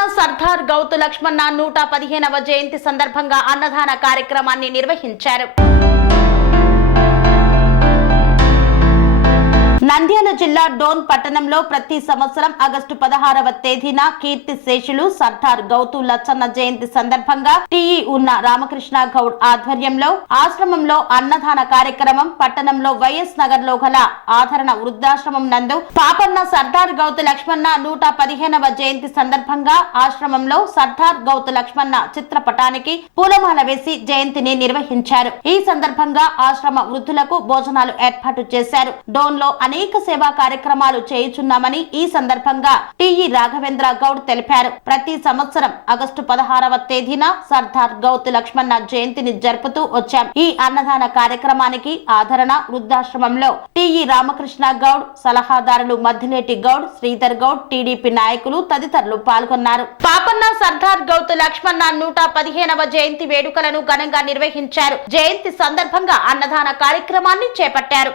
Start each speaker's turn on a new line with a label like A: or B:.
A: పాపన్న సర్దార్ గౌతు లక్ష్మణ నూట పదిహేనవ జయంతి సందర్భంగా అన్నదాన కార్యక్రమాన్ని నిర్వహించారు. నంద్యాల జిల్లా డోన్ పట్టణంలో ప్రతి సంవత్సరం ఆగస్టు పదహారవ తేదీన కీర్తి శేషులు సర్దార్ గౌతు లచ్చన్న జయంతి సందర్భంగా టీఈ ఉన్న రామకృష్ణ గౌడ్ ఆధ్వర్యంలో ఆశ్రమంలో అన్నదాన కార్యక్రమం పట్టణంలో వైఎస్ నగర్లో గల ఆదరణ వృద్ధాశ్రమం నందు పాపన్న సర్దార్ గౌతు లక్ష్మణ నూట పదిహేనవ జయంతి సందర్భంగా ఆశ్రమంలో సర్దార్ గౌతు లక్ష్మణ చిత్రపటానికి పూలమాల వేసి జయంతిని నిర్వహించారు. ఈ సందర్భంగా ఆశ్రమ వృద్ధులకు భోజనాలు ఏర్పాటు చేశారు. డోన్లో అనేక సేవా కార్యక్రమాలు చేయుచున్నామని ఈ సందర్భంగా టిఈ రాఘవేంద్ర గౌడ్ తెలిపారు. ప్రతి సంవత్సరం ఆగస్టు పదహారవ తేదీన సర్దార్ గౌత్ లక్ష్మణ జయంతిని జరుపుతూ వచ్చాం. ఈ అన్నదాన కార్యక్రమానికి ఆదరణ వృద్ధాశ్రమంలో టిఈ రామకృష్ణ గౌడ్ సలహాదారులు మద్దినేటి గౌడ్ శ్రీధర్ గౌడ్ టీడీపీ నాయకులు తదితరులు పాల్గొన్నారు. పాపన్న సర్దార్ గౌత్ లక్ష్మణ నూట పదిహేనవ జయంతి వేడుకలను ఘనంగా నిర్వహించారు. జయంతి సందర్భంగా అన్నదాన కార్యక్రమాన్ని చేపట్టారు.